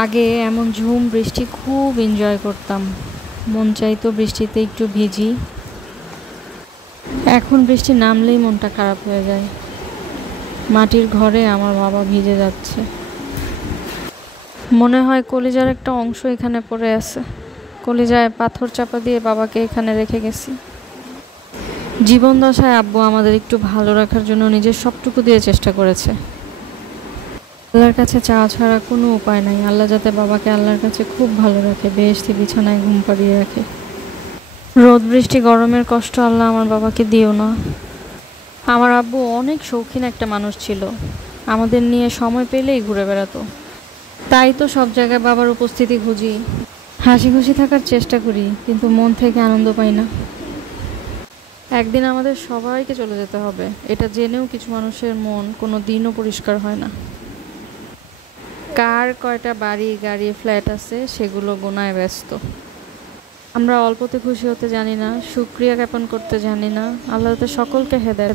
আগে এমন ঝুম বৃষ্টি খুব এনজয় করতাম, মন চাইতো বৃষ্টিতে একটু ভিজি। এখন বৃষ্টি নামলেই মনটা খারাপ হয়ে যায়। মাটির ঘরে আমার বাবা ভিজে যাচ্ছে, মনে হয় কলিজার একটা অংশ এখানে পড়ে আছে। কলিজায় পাথর চাপা দিয়ে বাবাকে এখানে রেখে গেছি। জীবন দশায় আব্বু আমাদের একটু ভালো রাখার জন্য নিজের সবটুকু দিয়ে চেষ্টা করেছে। আল্লাহর কাছে চাওয়া ছাড়া কোনো উপায় নাই, আল্লাহ যাতে বাবাকে আল্লাহর কাছে খুব ভালো রাখে, বেহেশতি বিছানায় ঘুম পাড়িয়ে রাখে। রোদ বৃষ্টি গরমের কষ্ট আল্লাহ আমার বাবাকে দিও না। আমার আব্বু অনেক শৌখিন একটা মানুষ ছিল, আমাদের নিয়ে সময় পেলেই ঘুরে বেড়াতো। তাই তো সব জায়গায় বাবার উপস্থিতি খুঁজি, হাসি খুশি থাকার চেষ্টা করি, কিন্তু মন থেকে আনন্দ পাই না। একদিন আমাদের সবাইকে চলে যেতে হবে, এটা জেনেও কিছু মানুষের মন কোনো দিনও পরিষ্কার হয় না। কার কয়টা বাড়ি গাড়ি ফ্ল্যাট আছে সেগুলো গোনায় ব্যস্ত। আমরা অল্পতে খুশি হতে জানি না, শুকরিয়া জ্ঞাপন করতে জানি না। আল্লাহ তো সকলকে হেদায়েত